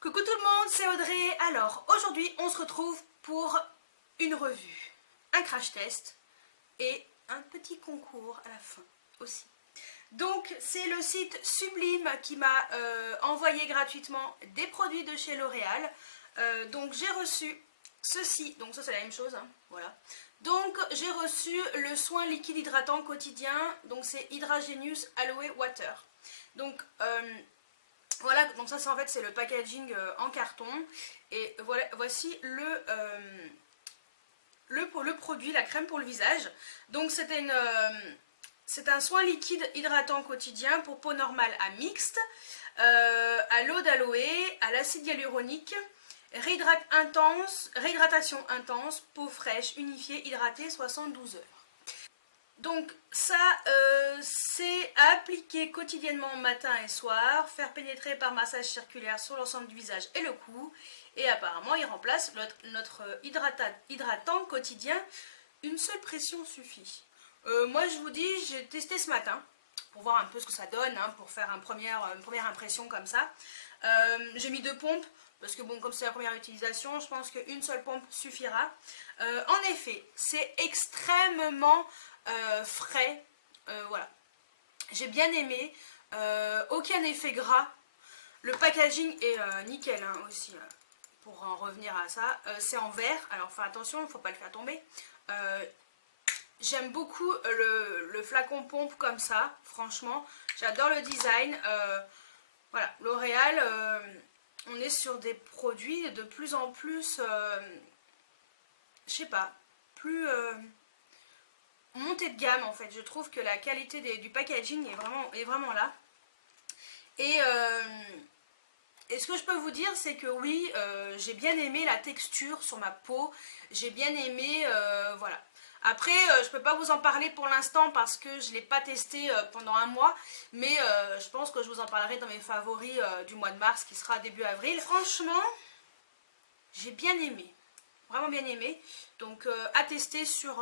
Coucou tout le monde, c'est Audrey. Alors aujourd'hui on se retrouve pour une revue, un crash test et un petit concours à la fin aussi. Donc c'est le site Sublime qui m'a envoyé gratuitement des produits de chez L'Oréal. Donc j'ai reçu ceci, donc ça c'est la même chose, hein, voilà. Donc j'ai reçu le soin liquide hydratant quotidien, donc c'est Hydra-Genius Aloe Water. Donc voilà, donc ça c'est en fait c'est le packaging en carton et voilà, voici le produit, la crème pour le visage. Donc c'est un soin liquide hydratant quotidien pour peau normale à mixte, à l'eau d'aloe, à l'acide hyaluronique, réhydratation intense, peau fraîche, unifiée, hydratée 72 heures. Donc ça, c'est à appliquer quotidiennement matin et soir, faire pénétrer par massage circulaire sur l'ensemble du visage et le cou. Et apparemment, il remplace notre hydratant quotidien. Une seule pression suffit. Moi, je vous dis, j'ai testé ce matin pour voir un peu ce que ça donne, hein, pour faire une première impression comme ça. J'ai mis 2 pompes. Parce que bon, comme c'est la première utilisation, je pense qu'une seule pompe suffira. En effet, c'est extrêmement frais. Voilà. J'ai bien aimé. Aucun effet gras. Le packaging est nickel hein, aussi. Pour en revenir à ça. C'est en verre. Alors fais attention, il ne faut pas le faire tomber. J'aime beaucoup le flacon pompe comme ça. Franchement, j'adore le design. Voilà, L'Oréal... on est sur des produits de plus en plus, je sais pas, plus montée de gamme en fait. Je trouve que la qualité du packaging est vraiment là. Et ce que je peux vous dire, c'est que oui, j'ai bien aimé la texture sur ma peau. J'ai bien aimé, voilà. Après, je peux pas vous en parler pour l'instant parce que je l'ai pas testé pendant un mois. Mais je pense que je vous en parlerai dans mes favoris du mois de mars qui sera début avril. Franchement, j'ai bien aimé. Vraiment bien aimé. Donc à tester sur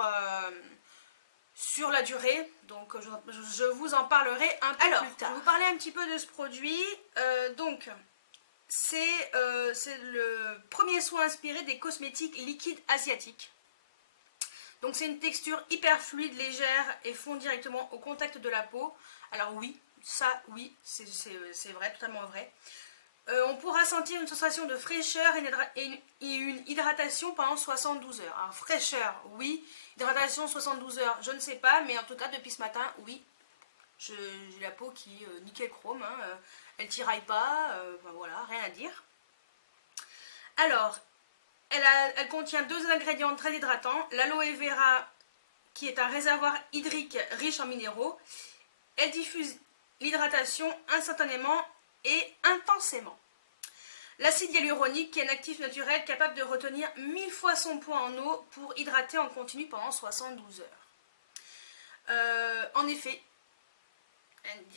la durée. Donc je vous en parlerai un peu plus tard. Je vais vous parler un petit peu de ce produit. Donc c'est le premier soin inspiré des cosmétiques liquides asiatiques. Donc c'est une texture hyper fluide, légère et fond directement au contact de la peau. Alors oui, ça oui, c'est vrai, totalement vrai. On pourra sentir une sensation de fraîcheur et une hydratation pendant 72 heures. Alors fraîcheur, oui. Hydratation 72 heures, je ne sais pas. Mais en tout cas, depuis ce matin, oui. J'ai la peau qui est nickel chrome. Hein, elle tiraille pas. Ben voilà, rien à dire. Alors... Elle contient 2 ingrédients très hydratants, l'aloe vera qui est un réservoir hydrique riche en minéraux. Elle diffuse l'hydratation instantanément et intensément. L'acide hyaluronique qui est un actif naturel capable de retenir 1000 fois son poids en eau pour hydrater en continu pendant 72 heures. En effet,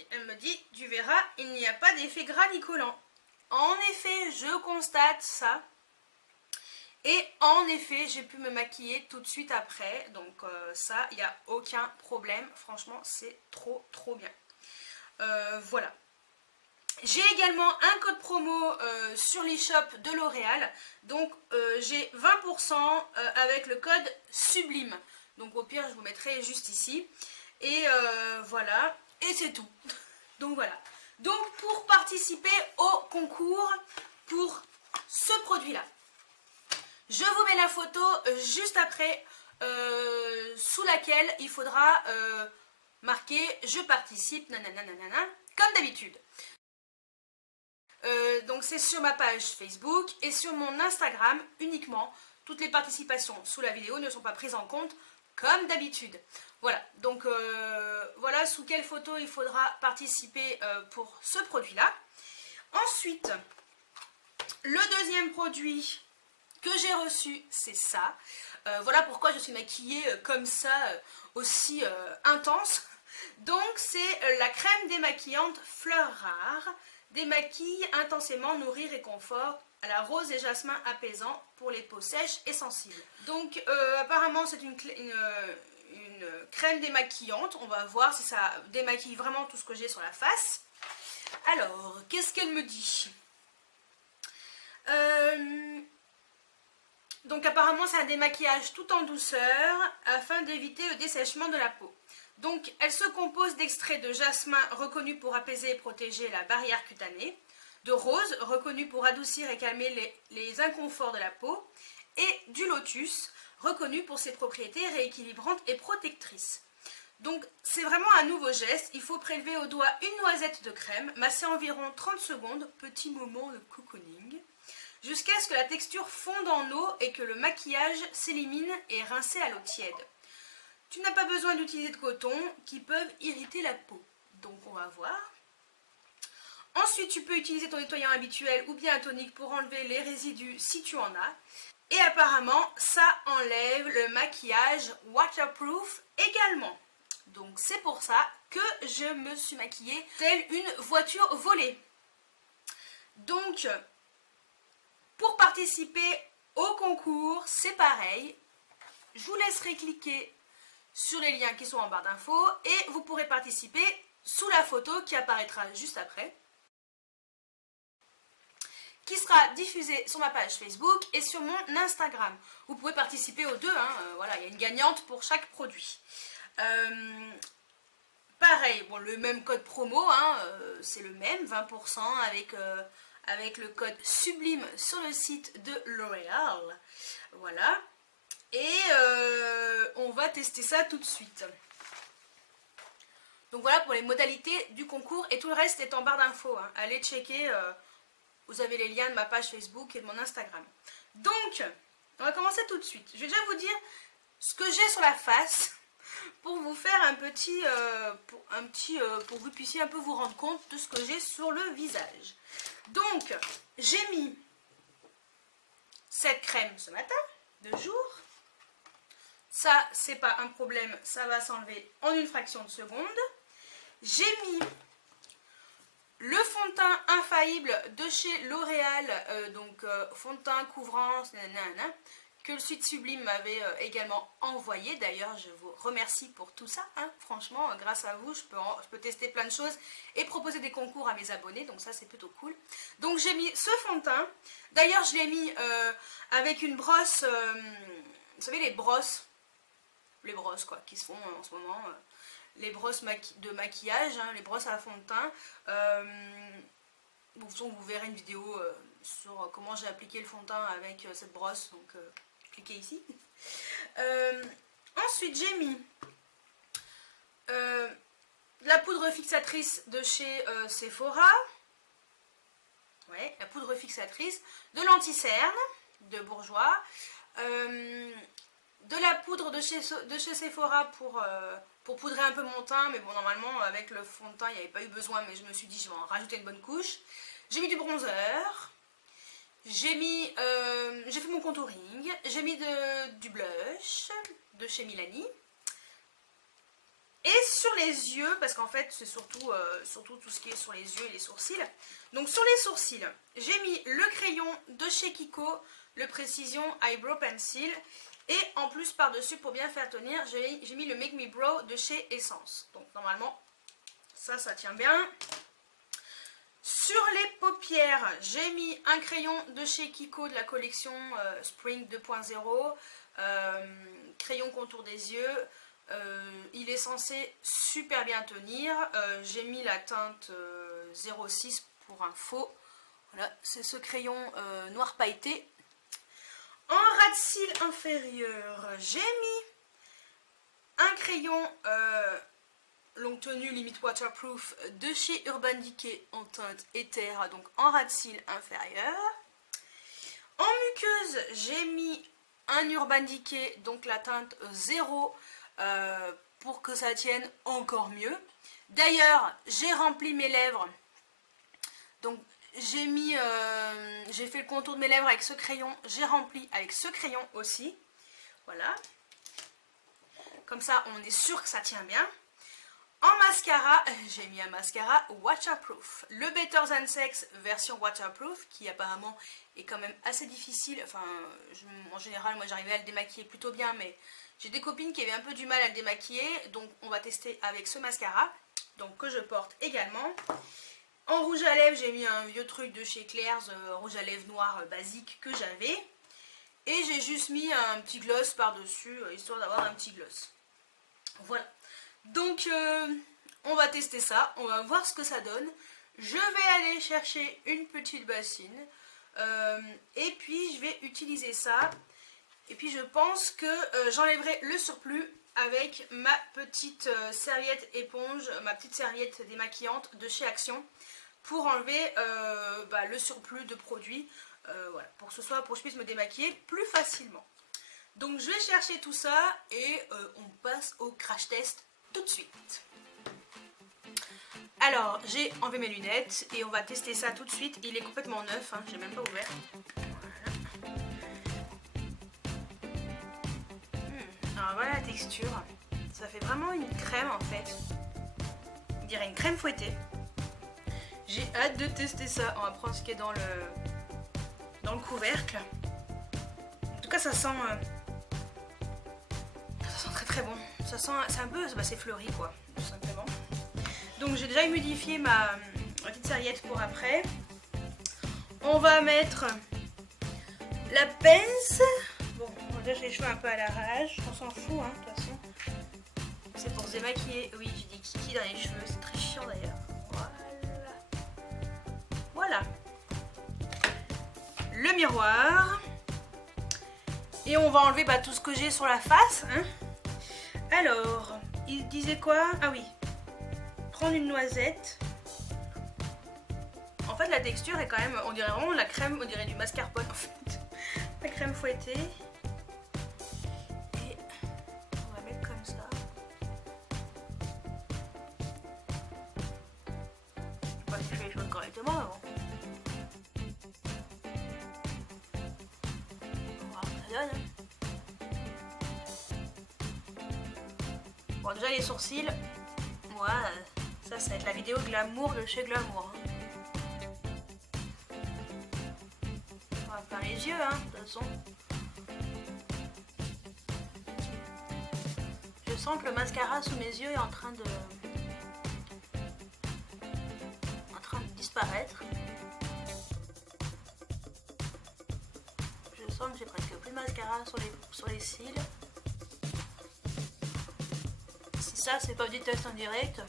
elle me dit, tu verras, il n'y a pas d'effet gras ni collant. En effet, je constate ça. Et en effet, j'ai pu me maquiller tout de suite après. Donc ça, il n'y a aucun problème. Franchement, c'est trop bien. Voilà. J'ai également un code promo sur l'e-shop de L'Oréal. Donc j'ai 20% avec le code SUBLIME. Donc au pire, je vous mettrai juste ici. Et voilà. Et c'est tout. Donc voilà. Donc pour participer au concours pour ce produit-là, je vous mets la photo juste après, sous laquelle il faudra marquer « Je participe », nanana, comme d'habitude. Donc c'est sur ma page Facebook et sur mon Instagram uniquement. Toutes les participations sous la vidéo ne sont pas prises en compte, comme d'habitude. Voilà, donc voilà sous quelle photo il faudra participer pour ce produit-là. Ensuite, le deuxième produit que j'ai reçu, c'est ça. Voilà pourquoi je suis maquillée comme ça, aussi intense. Donc c'est la crème démaquillante Fleurs Rares. Démaquille intensément, nourrit, réconfort à la rose et jasmin apaisant pour les peaux sèches et sensibles. Donc apparemment c'est une crème démaquillante. On va voir si ça démaquille vraiment tout ce que j'ai sur la face. Alors, qu'est-ce qu'elle me dit ? Donc apparemment c'est un démaquillage tout en douceur afin d'éviter le dessèchement de la peau. Donc elle se compose d'extraits de jasmin reconnu pour apaiser et protéger la barrière cutanée, de rose reconnu pour adoucir et calmer les inconforts de la peau, et du lotus reconnu pour ses propriétés rééquilibrantes et protectrices. Donc c'est vraiment un nouveau geste, il faut prélever au doigt une noisette de crème, masser environ 30 secondes, petit moment de cocooning, jusqu'à ce que la texture fonde en eau et que le maquillage s'élimine et rincer à l'eau tiède. Tu n'as pas besoin d'utiliser de coton qui peuvent irriter la peau, donc on va voir. Ensuite tu peux utiliser ton nettoyant habituel ou bien un tonique pour enlever les résidus si tu en as. Et apparemment ça enlève le maquillage waterproof également. Donc c'est pour ça que je me suis maquillée telle une voiture volée. Donc pour participer au concours, c'est pareil. Je vous laisserai cliquer sur les liens qui sont en barre d'infos et vous pourrez participer sous la photo qui apparaîtra juste après, qui sera diffusée sur ma page Facebook et sur mon Instagram. Vous pouvez participer aux deux, voilà, il y a une gagnante pour chaque produit. Pareil, bon, le même code promo, c'est le même, 20% avec le code Sublime sur le site de L'Oréal. Voilà. Et on va tester ça tout de suite. Donc voilà pour les modalités du concours et tout le reste est en barre d'infos. Allez checker, vous avez les liens de ma page Facebook et de mon Instagram. Donc, on va commencer tout de suite. Je vais déjà vous dire ce que j'ai sur la face pour vous faire un petit, pour que vous puissiez un peu vous rendre compte de ce que j'ai sur le visage. Donc, j'ai mis cette crème ce matin, de jour. Ça, c'est pas un problème, ça va s'enlever en une fraction de seconde. J'ai mis le fond de teint infaillible de chez L'Oréal, donc fond de teint couvrance, nanana, que le site Sublime m'avait également envoyé. D'ailleurs, je vous remercie pour tout ça. Franchement, grâce à vous, je peux tester plein de choses et proposer des concours à mes abonnés. Donc ça, c'est plutôt cool. Donc j'ai mis ce fond de teint. D'ailleurs, je l'ai mis avec une brosse, vous savez, les brosses quoi, qui se font en ce moment, les brosses de maquillage, les brosses à fond de teint. Vous verrez une vidéo sur comment j'ai appliqué le fond de teint avec cette brosse, donc cliquez ici. Ensuite j'ai mis la poudre fixatrice de chez Sephora, ouais, la poudre fixatrice, de l'anti-cerne de Bourjois, de la poudre de chez Sephora pour poudrer un peu mon teint, mais bon, normalement avec le fond de teint il n'y avait pas eu besoin, mais je me suis dit je vais en rajouter une bonne couche. J'ai mis du bronzer, j'ai fait mon contouring, j'ai mis du blush de chez Milani. Et sur les yeux, parce qu'en fait c'est surtout tout ce qui est sur les yeux et les sourcils. Donc sur les sourcils, j'ai mis le crayon de chez Kiko, le Precision Eyebrow Pencil. Et en plus par-dessus, pour bien faire tenir, j'ai mis le Make Me Brow de chez Essence. Donc normalement, ça tient bien. Sur les paupières, j'ai mis un crayon de chez Kiko de la collection Spring 2.0. Crayon contour des yeux. Il est censé super bien tenir. J'ai mis la teinte 06 pour info. Voilà, c'est ce crayon noir pailleté. En ras de cils inférieur, j'ai mis un crayon longue tenue limite waterproof de chez Urban Decay en teinte éther, donc en ras de cils inférieur. En muqueuse, j'ai mis un Urban Decay, donc la teinte 0, pour que ça tienne encore mieux. D'ailleurs, j'ai rempli mes lèvres, donc j'ai fait le contour de mes lèvres avec ce crayon, j'ai rempli avec ce crayon aussi, voilà, comme ça on est sûr que ça tient bien. En mascara, j'ai mis un mascara waterproof, le Better Than Sex version waterproof, qui apparemment est quand même assez difficile. Enfin, en général moi j'arrivais à le démaquiller plutôt bien, mais j'ai des copines qui avaient un peu du mal à le démaquiller, donc on va tester avec ce mascara, donc que je porte également. En rouge à lèvres, j'ai mis un vieux truc de chez Claire's, rouge à lèvres noir basique que j'avais. Et j'ai juste mis un petit gloss par-dessus, histoire d'avoir un petit gloss. Voilà. Donc, on va tester ça, on va voir ce que ça donne. Je vais aller chercher une petite bassine. Et puis, je vais utiliser ça. Et puis, je pense que j'enlèverai le surplus avec ma petite serviette éponge, ma petite serviette démaquillante de chez Action, pour enlever le surplus de produits, voilà, pour que je puisse me démaquiller plus facilement. Donc je vais chercher tout ça et on passe au crash test tout de suite. Alors j'ai enlevé mes lunettes et on va tester ça tout de suite. Il est complètement neuf, hein, j'ai même pas ouvert. Voilà. Alors voilà la texture. Ça fait vraiment une crème en fait. On dirait une crème fouettée. J'ai hâte de tester ça. On va prendre ce qui est dans le couvercle. En tout cas, ça sent très très bon. Ça sent, c'est un peu, c'est fleuri quoi, tout simplement. Donc j'ai déjà humidifié ma petite serviette pour après. On va mettre la pince. Bon, déjà j'ai les cheveux un peu à l'arrache. On s'en fout, hein, de toute façon. C'est pour se démaquiller. Oui, j'ai des kikis dans les cheveux. C'est très chiant d'ailleurs. Voilà. Le miroir. Et on va enlever tout ce que j'ai sur la face. Hein. Alors, il disait quoi? Ah oui. Prendre une noisette. En fait, la texture est quand même... On dirait vraiment la crème, on dirait du mascarpone en fait. La crème fouettée. Et on va mettre comme ça. Je sais pas si je fais les choses correctement avant. Bon, déjà les sourcils, voilà, ça va être la vidéo glamour de chez Glamour. On va faire les yeux, hein, de toute façon. Je sens que le mascara sous mes yeux est en train de disparaître. Je sens que j'ai presque plus de mascara sur les cils. Si ça c'est pas du test en direct.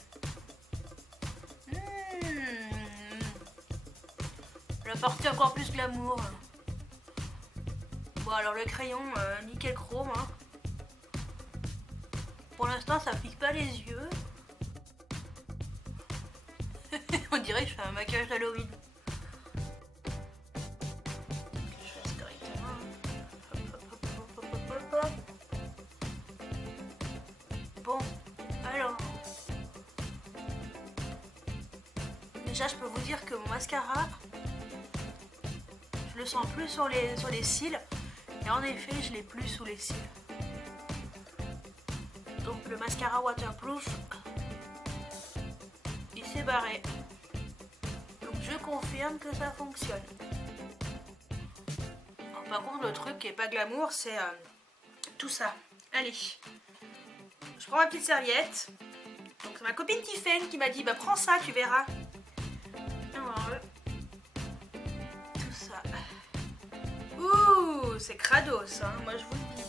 La partie encore plus glamour. Bon alors le crayon nickel chrome. Hein. Pour l'instant ça pique pas les yeux. On dirait que je fais un maquillage d'Halloween. Bon, alors, déjà je peux vous dire que mon mascara, je le sens plus sur les cils, et en effet je l'ai plus sous les cils. Donc le mascara waterproof, il s'est barré. Donc je confirme que ça fonctionne. Alors, par contre le truc qui est pas glamour, c'est tout ça. Allez. Je prends ma petite serviette. Donc c'est ma copine Tiffen qui m'a dit bah prends ça, tu verras. Alors, tout ça. Ouh, c'est crados, hein, moi je vous le dis.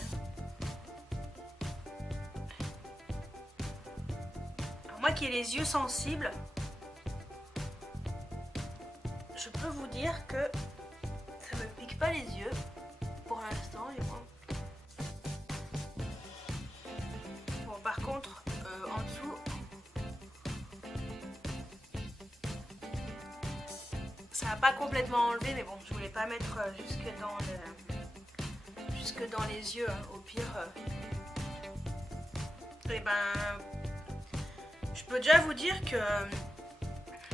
Alors, moi qui ai les yeux sensibles, je peux vous dire que ça me pique pas les yeux pour l'instant du moins. Par contre, en dessous, ça n'a pas complètement enlevé, mais bon, je voulais pas mettre jusque dans les yeux, hein. Au pire. Et ben, je peux déjà vous dire que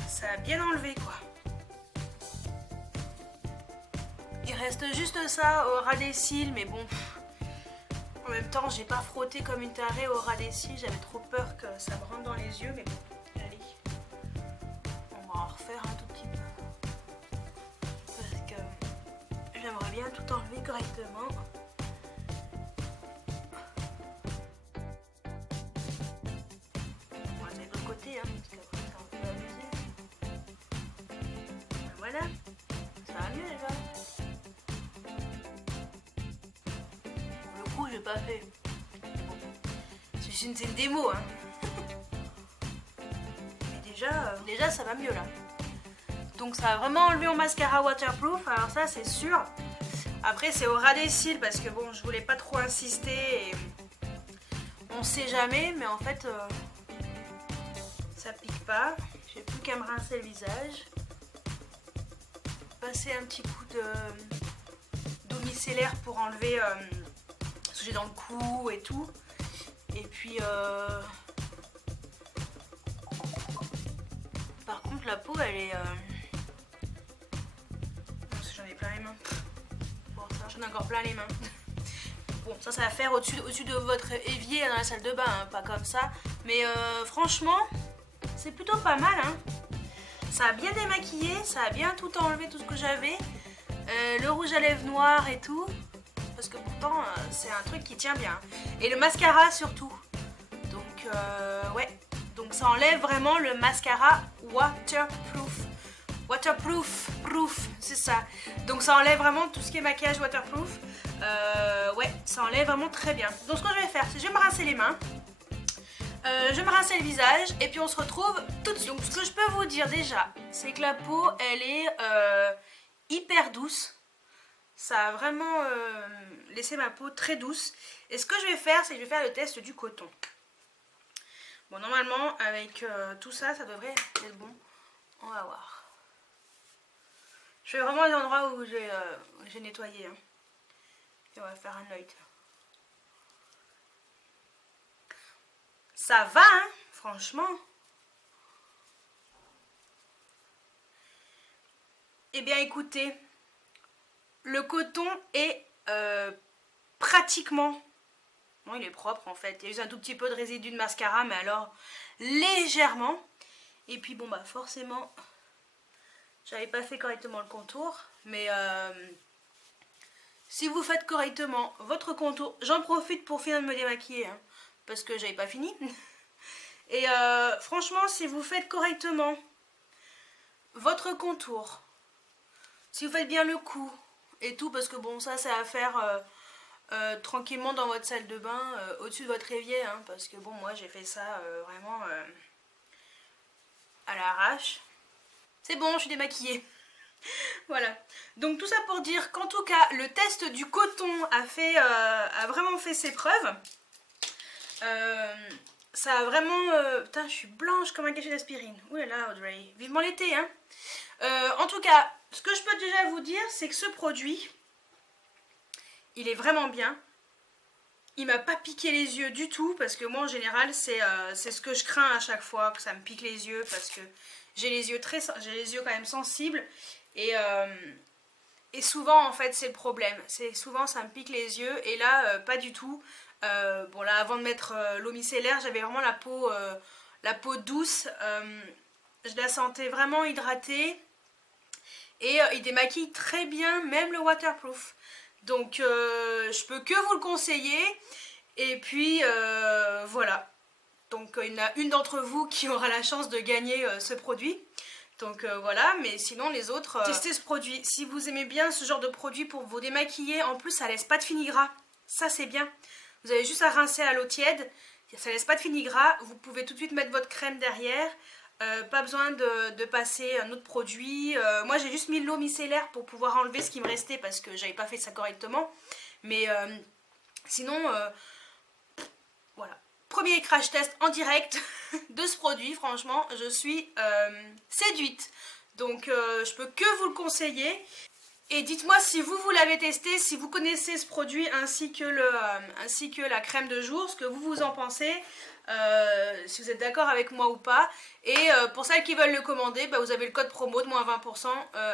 ça a bien enlevé, quoi. Il reste juste ça au ras des cils, mais bon. En même temps, j'ai pas frotté comme une tarée au ras des cils, j'avais trop peur que ça me rentre dans les yeux, mais bon, allez. On va en refaire un tout petit peu. Parce que j'aimerais bien tout enlever correctement. On va aller de l'autre côté, hein, parce qu'après c'est un peu abusé. va mieux déjà. Le coup, j'ai pas fait. Bon. C'est une démo, hein. Mais déjà, ça va mieux là. Donc ça a vraiment enlevé mon mascara waterproof, alors ça c'est sûr. Après c'est au ras des cils parce que bon, je voulais pas trop insister et on sait jamais, mais en fait ça pique pas. J'ai plus qu'à me rincer le visage. Passer un petit coup d'eau micellaire pour enlever ce que j'ai dans le cou et tout. Et puis par contre la peau elle est j'en ai plein les mains. Bon, ça, j'en ai encore plein les mains. Bon, ça va faire au-dessus de votre évier dans la salle de bain, hein, pas comme ça. Mais franchement, c'est plutôt pas mal. Hein. Ça a bien démaquillé, ça a bien tout enlevé, tout ce que j'avais. Le rouge à lèvres noir et tout. Parce que pourtant, c'est un truc qui tient bien. Et le mascara surtout. Donc, ouais. Donc ça enlève vraiment le mascara waterproof. Waterproof, c'est ça. Donc ça enlève vraiment tout ce qui est maquillage waterproof. Ouais, ça enlève vraiment très bien. Donc ce que je vais faire, c'est que je vais me rincer les mains. Je vais me rincer le visage et puis on se retrouve tout de suite. Donc ce que je peux vous dire déjà, c'est que la peau, elle est hyper douce. Ça a vraiment laissé ma peau très douce. Et ce que je vais faire, c'est que je vais faire le test du coton. Bon, normalement, avec tout ça, ça devrait être bon. On va voir. Je fais vraiment les endroits où j'ai nettoyé. Hein. Et on va faire un œil. Ça va, hein, franchement. Eh bien, écoutez, le coton est pratiquement... Bon, il est propre en fait. Il y a juste un tout petit peu de résidu de mascara, mais alors légèrement. Et puis bon, bah forcément... J'avais pas fait correctement le contour, mais si vous faites correctement votre contour, j'en profite pour finir de me démaquiller, hein, parce que j'avais pas fini. Et franchement, si vous faites correctement votre contour, si vous faites bien le cou et tout, parce que bon, ça c'est à faire tranquillement dans votre salle de bain, au-dessus de votre évier, hein, parce que bon, moi j'ai fait ça vraiment à l'arrache. C'est bon, je suis démaquillée. Voilà. Donc tout ça pour dire qu'en tout cas, le test du coton a vraiment fait ses preuves. Ça a vraiment... Putain, je suis blanche comme un cachet d'aspirine. Ouh là là, Audrey. Vivement l'été, hein. En tout cas, ce que je peux déjà vous dire, c'est que ce produit, il est vraiment bien. Il m'a pas piqué les yeux du tout, parce que moi en général, c'est ce que je crains à chaque fois, que ça me pique les yeux, parce que j'ai les yeux quand même sensibles. Et souvent en fait c'est le problème, c'est souvent ça me pique les yeux et là pas du tout. Bon là avant de mettre l'eau micellaire j'avais vraiment la peau douce, je la sentais vraiment hydratée et il démaquille très bien même le waterproof. Donc je peux que vous le conseiller et puis voilà. Donc il y en a une d'entre vous qui aura la chance de gagner ce produit. Donc voilà, mais sinon les autres, testez ce produit. Si vous aimez bien ce genre de produit pour vous démaquiller, en plus ça laisse pas de fini-gras. Ça c'est bien. Vous avez juste à rincer à l'eau tiède, ça laisse pas de fini-gras. Vous pouvez tout de suite mettre votre crème derrière. Pas besoin de passer un autre produit. Moi j'ai juste mis l'eau micellaire pour pouvoir enlever ce qui me restait parce que j'avais pas fait ça correctement. Mais sinon, voilà. Premier crash test en direct de ce produit, franchement, je suis séduite. Donc je peux que vous le conseiller. Et dites-moi si vous l'avez testé, si vous connaissez ce produit ainsi que la crème de jour, ce que vous en pensez, si vous êtes d'accord avec moi ou pas. Et pour celles qui veulent le commander, bah, vous avez le code promo de moins 20%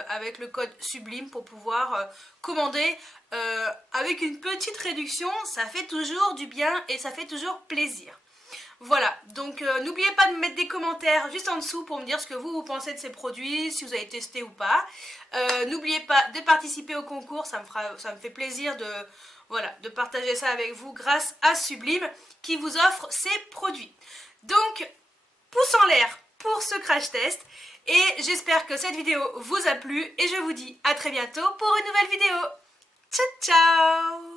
avec le code Sublime pour pouvoir commander avec une petite réduction. Ça fait toujours du bien et ça fait toujours plaisir. Voilà, donc n'oubliez pas de mettre des commentaires juste en dessous pour me dire ce que vous pensez de ces produits, si vous avez testé ou pas. N'oubliez pas de participer au concours, ça me fait plaisir de partager ça avec vous grâce à Sublime qui vous offre ces produits. Donc, pouce en l'air pour ce crash test Et j'espère que cette vidéo vous a plu et je vous dis à très bientôt pour une nouvelle vidéo. Ciao ciao!